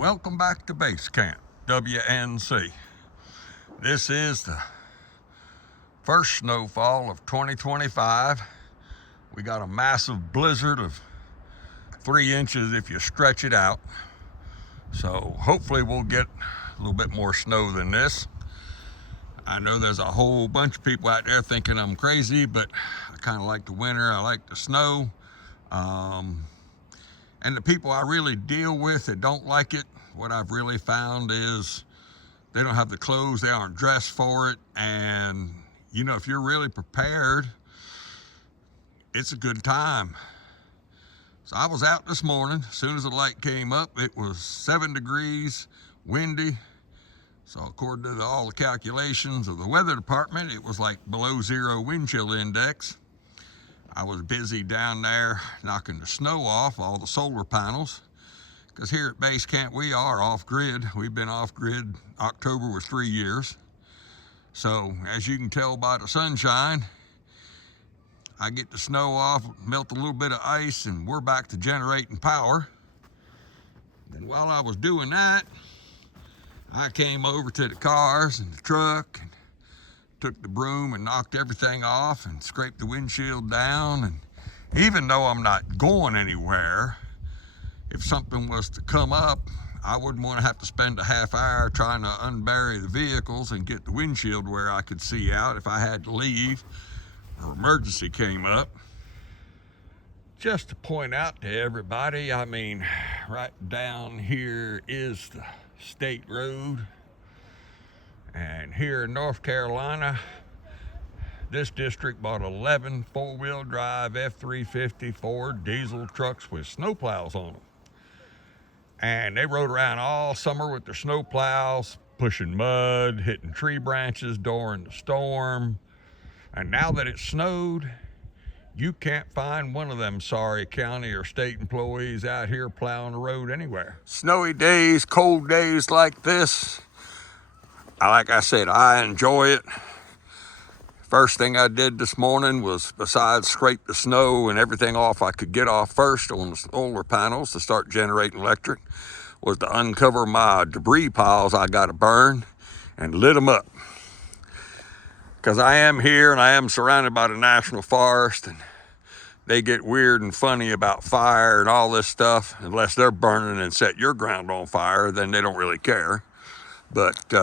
Welcome back to Base Camp, WNC. This is the first snowfall of 2025. We got a massive blizzard of 3 inches if you stretch it out. So hopefully we'll get a little bit more snow than this. I know there's a whole bunch of people out there thinking I'm crazy, but I kind of like the winter. I like the snow. And the people I really deal with that don't like it, what I've really found is they don't have the clothes, they aren't dressed for it. And, you know, if you're really prepared, it's a good time. So I was out this morning. As soon as the light came up, it was 7 degrees, windy. So according to all the calculations of the weather department, it was like below 0 wind chill index. I was busy down there knocking the snow off, all the solar panels, because here at Base Camp we are off-grid. We've been off-grid. October was 3 years. So as you can tell by the sunshine, I get the snow off, melt a little bit of ice, and we're back to generating power. And while I was doing that, I came over to the cars and the truck and took the broom and knocked everything off and scraped the windshield down. And even though I'm not going anywhere, if something was to come up, I wouldn't want to have to spend a half hour trying to unbury the vehicles and get the windshield where I could see out if I had to leave or emergency came up. Just to point out to everybody, I mean, right down here is the state road. And here in North Carolina, this district bought 11 four-wheel drive F-350 Ford diesel trucks with snowplows on them. And they rode around all summer with their snowplows, pushing mud, hitting tree branches during the storm. And now that it snowed, you can't find one of them sorry county or state employees out here plowing the road anywhere. Snowy days, cold days like this, like I said, I enjoy it. First thing I did this morning was, besides scrape the snow and everything off I could get off first on the solar panels to start generating electric, was to uncover my debris piles I got to burn and lit them up. Because I am here and I am surrounded by the national forest, and they get weird and funny about fire and all this stuff. Unless they're burning and set your ground on fire, then they don't really care. But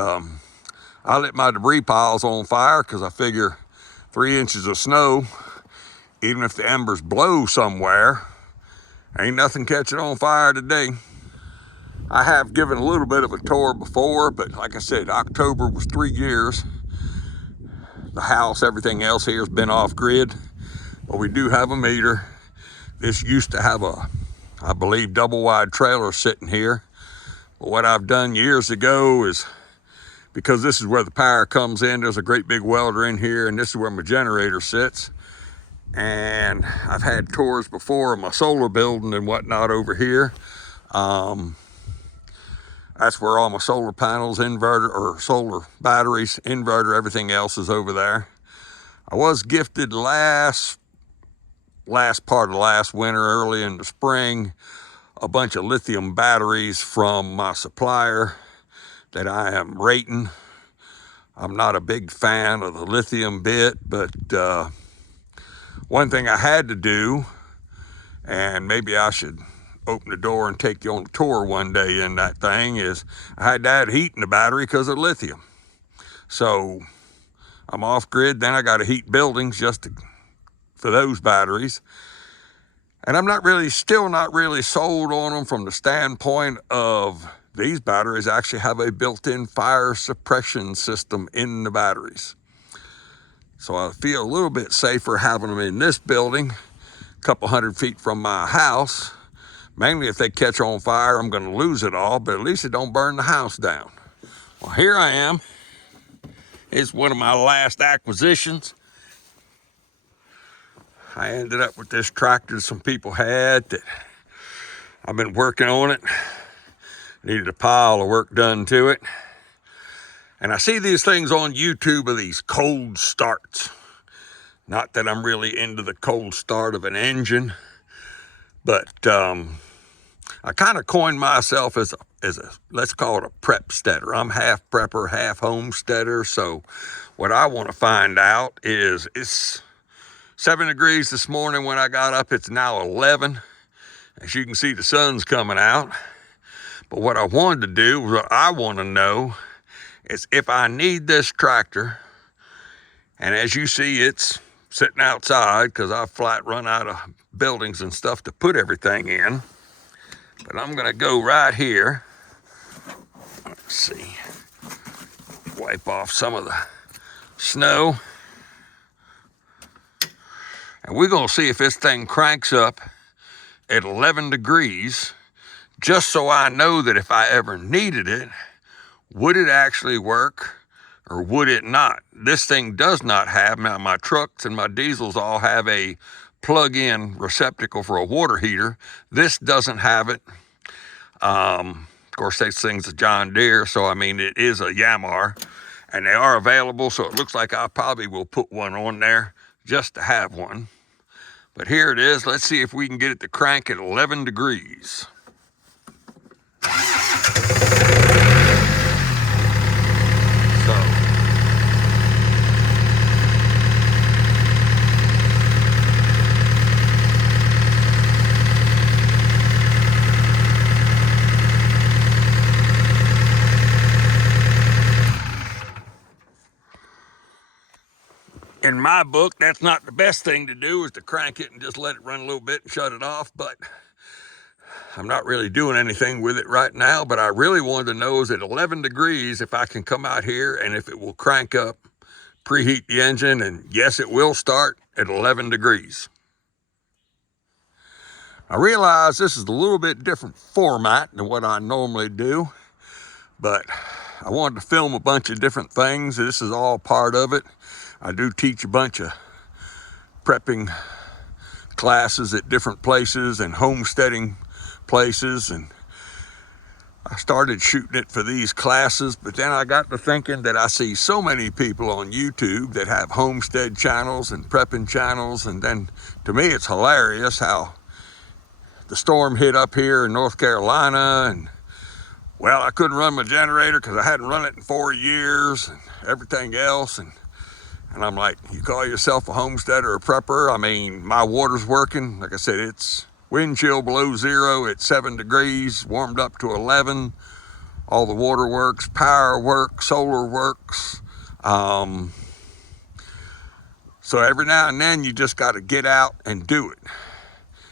I lit my debris piles on fire because I figure 3 inches of snow, even if the embers blow somewhere, ain't nothing catching on fire today. I have given a little bit of a tour before, but like I said, October was 3 years. The house, everything else here has been off grid, but we do have a meter. This used to have a, I believe, double wide trailer sitting here. But what I've done years ago is, because this is where the power comes in, there's a great big welder in here, and this is where my generator sits. And I've had tours before of my solar building and whatnot over here. That's where all my solar panels, inverter, or solar batteries, inverter, everything else is over there. I was gifted last part of last winter, early in the spring, a bunch of lithium batteries from my supplier that I am rating. I'm not a big fan of the lithium bit, but one thing I had to do, and maybe I should open the door and take you on a tour one day in that thing, is I had to add heat in the battery because of lithium. So I'm off grid, then I got to heat buildings for those batteries. And I'm still not really sold on them from the standpoint of these batteries actually have a built-in fire suppression system in the batteries. So I feel a little bit safer having them in this building, a couple 100 feet from my house. Mainly if they catch on fire, I'm gonna lose it all, but at least it don't burn the house down. Well, here I am. It's one of my last acquisitions. I ended up with this tractor some people had that I've been working on it. Needed a pile of work done to it. And I see these things on YouTube of these cold starts. Not that I'm really into the cold start of an engine, but I kind of coined myself as a, let's call it a prepsteader. I'm half prepper, half homesteader. So what I want to find out is, it's 7 degrees this morning when I got up. It's now 11. As you can see, the sun's coming out. But what I wanted to do, what I want to know, is if I need this tractor, and as you see, it's sitting outside because I've flat run out of buildings and stuff to put everything in. But I'm gonna go right here. Let's see, wipe off some of the snow. And we're gonna see if this thing cranks up at 11 degrees, just so I know that if I ever needed it, would it actually work or would it not? This thing does not have, now my trucks and my diesels all have a plug-in receptacle for a water heater. This doesn't have it. Of course, this thing's a John Deere, so I mean, it is a Yamar, and they are available, so it looks like I probably will put one on there just to have one. But here it is. Let's see if we can get it to crank at 11 degrees. In my book, that's not the best thing to do, is to crank it and just let it run a little bit and shut it off, but I'm not really doing anything with it right now. But I really wanted to know, is at 11 degrees, if I can come out here and if it will crank up, preheat the engine, and yes, it will start at 11 degrees. I realize this is a little bit different format than what I normally do, but I wanted to film a bunch of different things. This is all part of it. I do teach a bunch of prepping classes at different places and homesteading places, and I started shooting it for these classes, but then I got to thinking that I see so many people on YouTube that have homestead channels and prepping channels, and then to me it's hilarious how the storm hit up here in North Carolina, and well, I couldn't run my generator because I hadn't run it in 4 years and everything else, and I'm like, you call yourself a homesteader or a prepper? I mean, my water's working. Like I said, it's wind chill below 0 at 7 degrees, warmed up to 11. All the water works, power works, solar works. So every now and then you just got to get out and do it.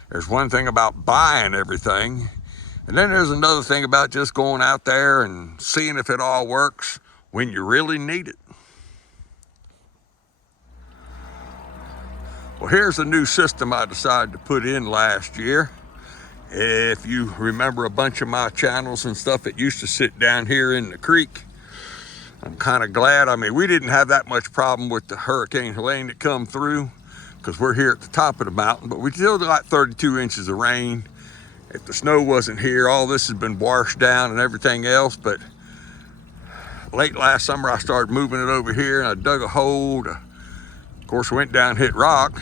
There's one thing about buying everything, and then there's another thing about just going out there and seeing if it all works when you really need it. Well, here's a new system I decided to put in last year. If you remember a bunch of my channels and stuff, it used to sit down here in the creek. I'm kind of glad. I mean, we didn't have that much problem with the Hurricane Helene that come through because we're here at the top of the mountain, but we still got 32 inches of rain. If the snow wasn't here, all this has been washed down and everything else. But late last summer, I started moving it over here, and I dug a hole. Of course, went down, hit rock,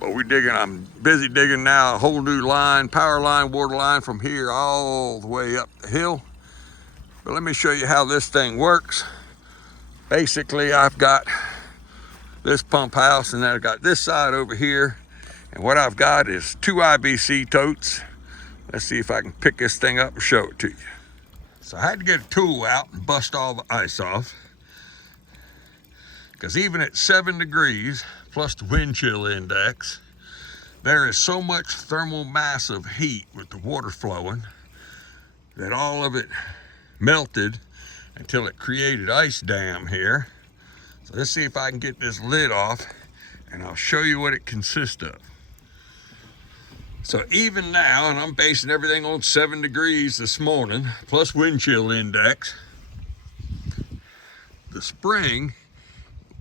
but I'm busy digging now a whole new line, power line, water line from here all the way up the hill. But let me show you how this thing works. Basically, I've got this pump house, and then I've got this side over here. And what I've got is 2 IBC totes. Let's see if I can pick this thing up and show it to you. So I had to get a tool out and bust all the ice off, because even at 7 degrees, plus the wind chill index, there is so much thermal mass of heat with the water flowing that all of it melted until it created ice dam here. So let's see if I can get this lid off, and I'll show you what it consists of. So even now, and I'm basing everything on 7 degrees this morning, plus wind chill index, the spring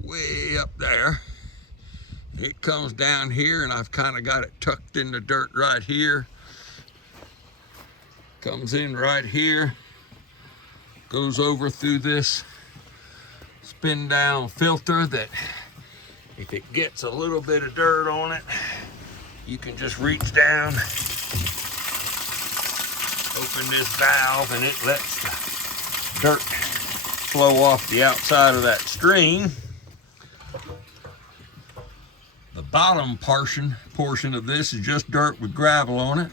way up there, it comes down here, and I've kind of got it tucked in the dirt right here. Comes in right here, goes over through this spin down filter that if it gets a little bit of dirt on it, you can just reach down Open this valve and it lets the dirt flow off the outside of that string. The bottom portion of this is just dirt with gravel on it.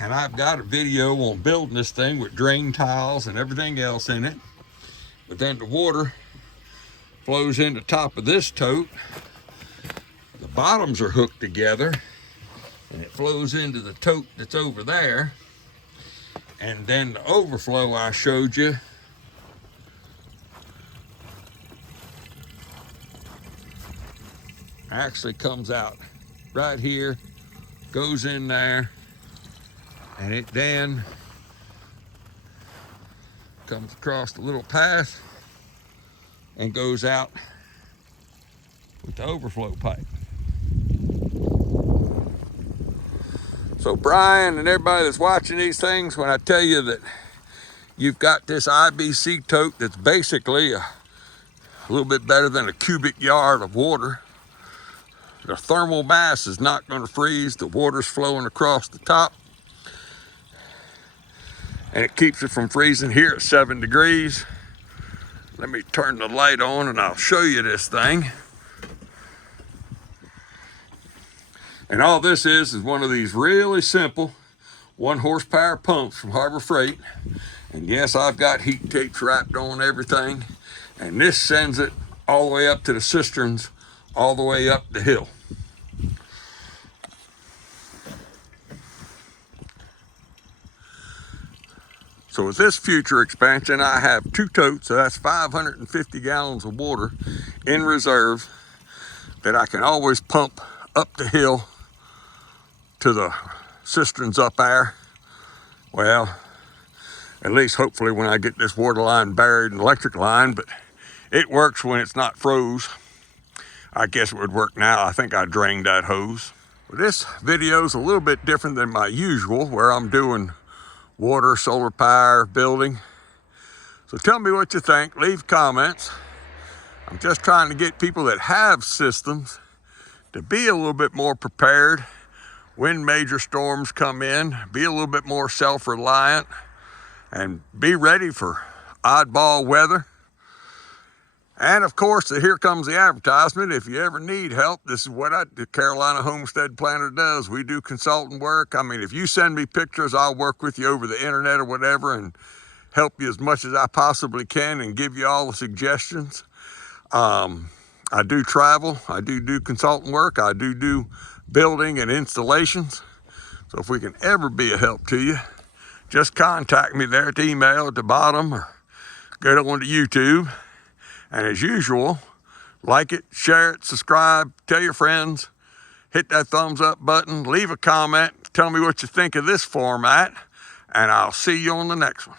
And I've got a video on building this thing with drain tiles and everything else in it. But then the water flows in the top of this tote. The bottoms are hooked together and it flows into the tote that's over there. And then the overflow I showed you actually comes out right here, goes in there, and it then comes across the little path and goes out with the overflow pipe. So Brian and everybody that's watching these things, when I tell you that you've got this IBC tote that's basically a little bit better than a cubic yard of water, the thermal mass is not going to freeze. The water's flowing across the top. And it keeps it from freezing here at 7 degrees. Let me turn the light on and I'll show you this thing. And all this is one of these really simple 1 horsepower pumps from Harbor Freight. And yes, I've got heat tapes wrapped on everything. And this sends it all the way up to the cisterns, all the way up the hill. So with this future expansion, I have 2 totes, so that's 550 gallons of water in reserve that I can always pump up the hill to the cisterns up there. Well, at least hopefully when I get this water line buried and electric line, but it works when it's not froze. I guess it would work now. I think I drained that hose. Well, this video is a little bit different than my usual, where I'm doing water, solar power, building. So tell me what you think, leave comments. I'm just trying to get people that have systems to be a little bit more prepared when major storms come in, be a little bit more self-reliant, and be ready for oddball weather. And of course, here comes the advertisement. If you ever need help, this is what the Carolina Homestead Planner does. We do consultant work. I mean, if you send me pictures, I'll work with you over the internet or whatever and help you as much as I possibly can and give you all the suggestions. I do travel. I do consultant work. I do building and installations. So if we can ever be a help to you, just contact me there at the email at the bottom or go on to YouTube. And as usual, like it, share it, subscribe, tell your friends, hit that thumbs up button, leave a comment, tell me what you think of this format, and I'll see you on the next one.